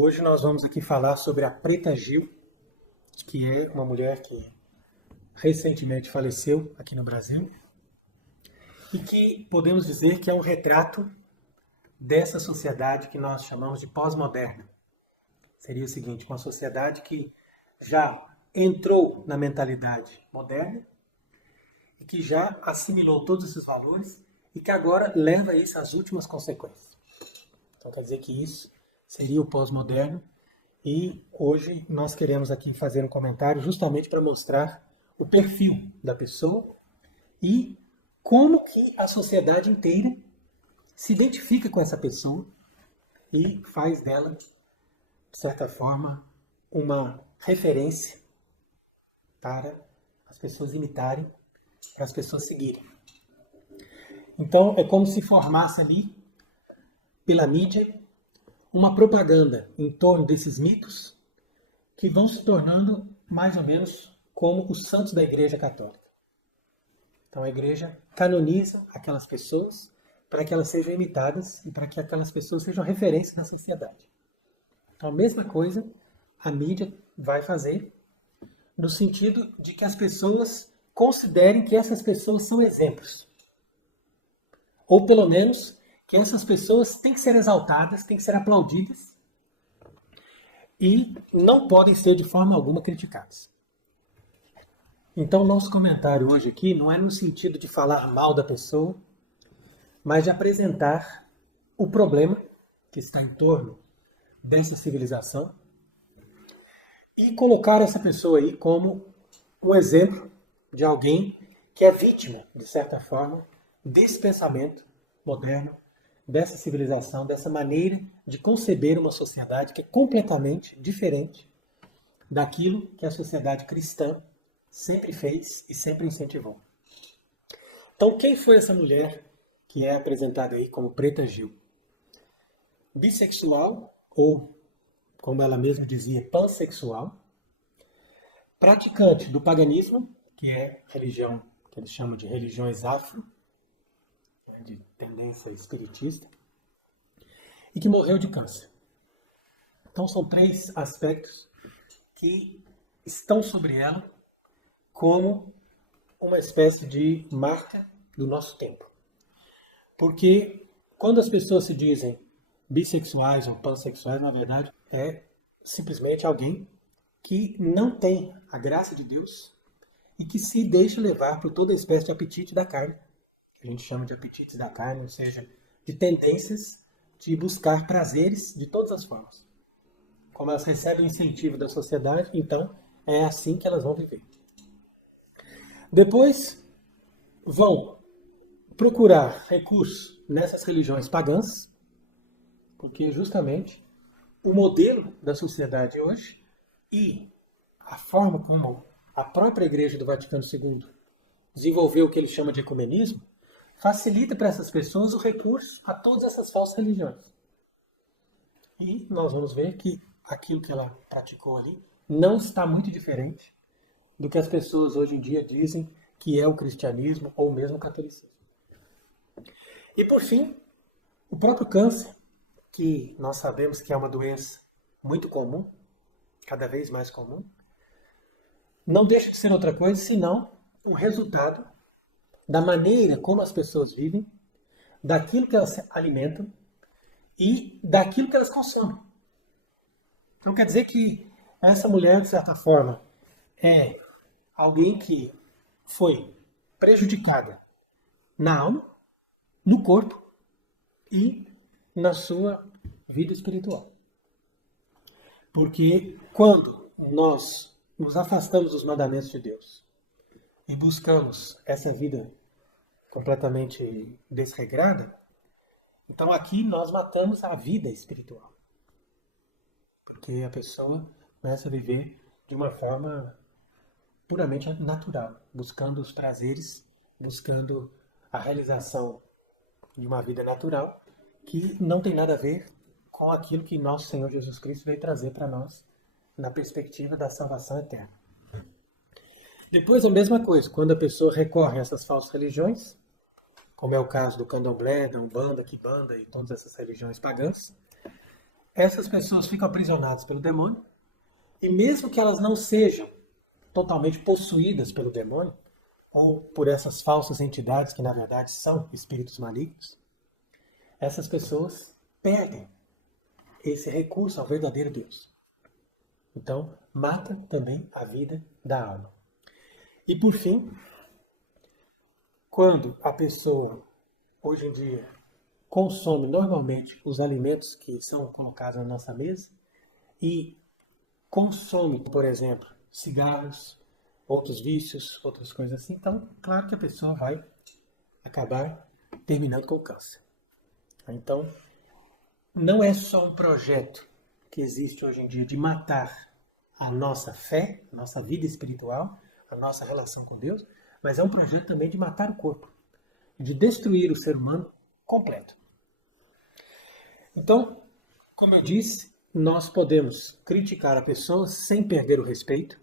Hoje nós vamos aqui falar sobre a Preta Gil, que é uma mulher que recentemente faleceu aqui no Brasil e que podemos dizer que é um retrato dessa sociedade que nós chamamos de pós-moderna. Seria o seguinte, uma sociedade que já entrou na mentalidade moderna e que já assimilou todos esses valores e que agora leva isso às últimas consequências. Então quer dizer que isso seria o pós-moderno e hoje nós queremos aqui fazer um comentário justamente para mostrar o perfil da pessoa e como que a sociedade inteira se identifica com essa pessoa e faz dela, de certa forma, uma referência para as pessoas imitarem, para as pessoas seguirem. Então é como se formasse ali, pela mídia, uma propaganda em torno desses mitos que vão se tornando mais ou menos como os santos da Igreja Católica. Então a Igreja canoniza aquelas pessoas para que elas sejam imitadas e para que aquelas pessoas sejam referência na sociedade. Então a mesma coisa a mídia vai fazer no sentido de que as pessoas considerem que essas pessoas são exemplos. Ou pelo menos que essas pessoas têm que ser exaltadas, têm que ser aplaudidas e não podem ser de forma alguma criticadas. Então, nosso comentário hoje aqui não é no sentido de falar mal da pessoa, mas de apresentar o problema que está em torno dessa civilização e colocar essa pessoa aí como um exemplo de alguém que é vítima, de certa forma, desse pensamento moderno, dessa civilização, dessa maneira de conceber uma sociedade que é completamente diferente daquilo que a sociedade cristã sempre fez e sempre incentivou. Então, quem foi essa mulher que é apresentada aí como Preta Gil? Bissexual, ou, como ela mesma dizia, pansexual, praticante do paganismo, que é religião que eles chamam de religiões afro, de tendência espiritista, e que morreu de câncer. Então são três aspectos que estão sobre ela como uma espécie de marca do nosso tempo. Porque quando as pessoas se dizem bissexuais ou pansexuais, na verdade, é simplesmente alguém que não tem a graça de Deus e que se deixa levar por toda espécie de apetite da carne. A gente chama de apetites da carne, ou seja, de tendências de buscar prazeres de todas as formas. Como elas recebem incentivo da sociedade, então é assim que elas vão viver. Depois vão procurar recursos nessas religiões pagãs, porque justamente o modelo da sociedade hoje e a forma como a própria Igreja do Vaticano II desenvolveu o que ele chama de ecumenismo, facilita para essas pessoas o recurso a todas essas falsas religiões. E nós vamos ver que aquilo que ela praticou ali não está muito diferente do que as pessoas hoje em dia dizem que é o cristianismo ou mesmo o catolicismo. E por fim, o próprio câncer, que nós sabemos que é uma doença muito comum, cada vez mais comum, não deixa de ser outra coisa senão um resultado da maneira como as pessoas vivem, daquilo que elas se alimentam e daquilo que elas consomem. Então quer dizer que essa mulher, de certa forma, é alguém que foi prejudicada na alma, no corpo e na sua vida espiritual. Porque quando nós nos afastamos dos mandamentos de Deus e buscamos essa vida completamente desregrada, então aqui nós matamos a vida espiritual. Porque a pessoa começa a viver de uma forma puramente natural, buscando os prazeres, buscando a realização de uma vida natural, que não tem nada a ver com aquilo que nosso Senhor Jesus Cristo veio trazer para nós na perspectiva da salvação eterna. Depois a mesma coisa, quando a pessoa recorre a essas falsas religiões, como é o caso do candomblé, da umbanda, quimbanda e todas essas religiões pagãs, essas pessoas ficam aprisionadas pelo demônio, e mesmo que elas não sejam totalmente possuídas pelo demônio, ou por essas falsas entidades que na verdade são espíritos malignos, essas pessoas perdem esse recurso ao verdadeiro Deus. Então, mata também a vida da alma. E por fim, quando a pessoa, hoje em dia, consome normalmente os alimentos que são colocados na nossa mesa e consome, por exemplo, cigarros, outros vícios, outras coisas assim, então, claro que a pessoa vai acabar terminando com o câncer. Então, não é só um projeto que existe hoje em dia de matar a nossa fé, a nossa vida espiritual, a nossa relação com Deus, mas é um projeto também de matar o corpo, de destruir o ser humano completo. Então, como eu disse, nós podemos criticar a pessoa sem perder o respeito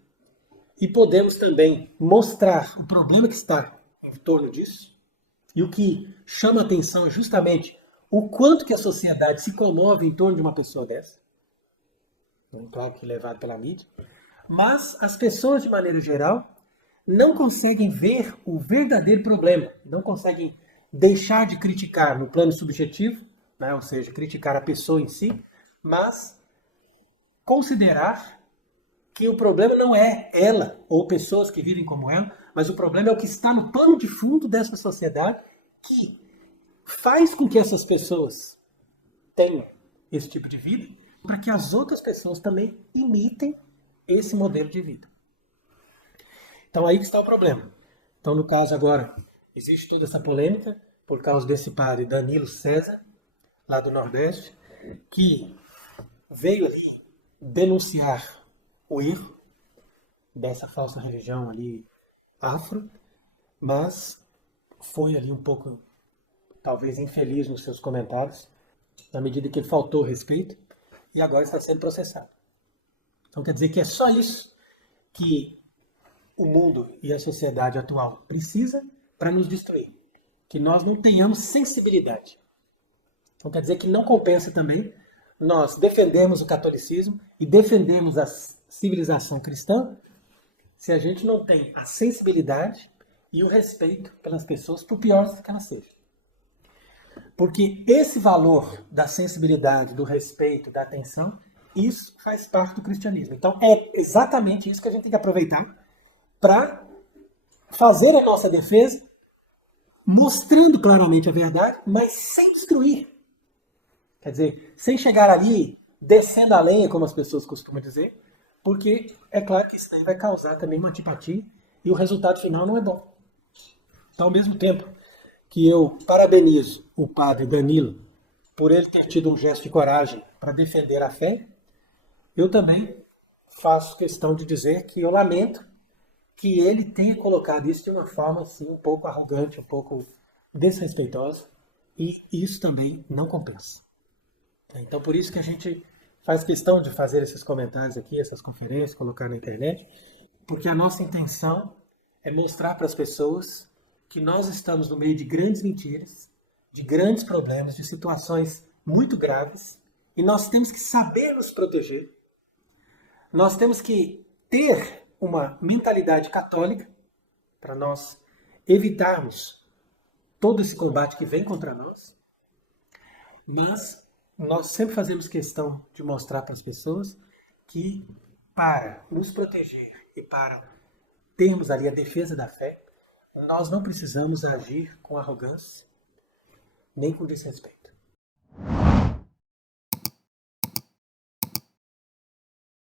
e podemos também mostrar o problema que está em torno disso. E o que chama a atenção é justamente o quanto que a sociedade se comove em torno de uma pessoa dessa. Claro que levado pela mídia. Mas as pessoas, de maneira geral, não conseguem ver o verdadeiro problema, não conseguem deixar de criticar no plano subjetivo, né? Ou seja, criticar a pessoa em si, mas considerar que o problema não é ela ou pessoas que vivem como ela, mas o problema é o que está no pano de fundo dessa sociedade que faz com que essas pessoas tenham esse tipo de vida, para que as outras pessoas também imitem esse modelo de vida. Então aí que está o problema. Então no caso agora, existe toda essa polêmica por causa desse padre Danilo César, lá do Nordeste, que veio ali denunciar o erro dessa falsa religião ali afro, mas foi ali um pouco, talvez, infeliz nos seus comentários, na medida que ele faltou respeito, e agora está sendo processado. Então quer dizer que é só isso que o mundo e a sociedade atual precisa para nos destruir. Que nós não tenhamos sensibilidade. Então quer dizer que não compensa também nós defendemos o catolicismo e defendemos a civilização cristã se a gente não tem a sensibilidade e o respeito pelas pessoas, por piores que elas sejam. Porque esse valor da sensibilidade, do respeito, da atenção, isso faz parte do cristianismo. Então é exatamente isso que a gente tem que aproveitar para fazer a nossa defesa, mostrando claramente a verdade, mas sem destruir. Quer dizer, sem chegar ali descendo a lenha, como as pessoas costumam dizer, porque é claro que isso daí vai causar também uma antipatia e o resultado final não é bom. Então, ao mesmo tempo que eu parabenizo o padre Danilo por ele ter tido um gesto de coragem para defender a fé, eu também faço questão de dizer que eu lamento que ele tenha colocado isso de uma forma assim, um pouco arrogante, um pouco desrespeitosa, e isso também não compensa. Então, por isso que a gente faz questão de fazer esses comentários aqui, essas conferências, colocar na internet, porque a nossa intenção é mostrar para as pessoas que nós estamos no meio de grandes mentiras, de grandes problemas, de situações muito graves, e nós temos que saber nos proteger. Nós temos que ter uma mentalidade católica para nós evitarmos todo esse combate que vem contra nós, mas nós sempre fazemos questão de mostrar para as pessoas que para nos proteger e para termos ali a defesa da fé, nós não precisamos agir com arrogância nem com desrespeito.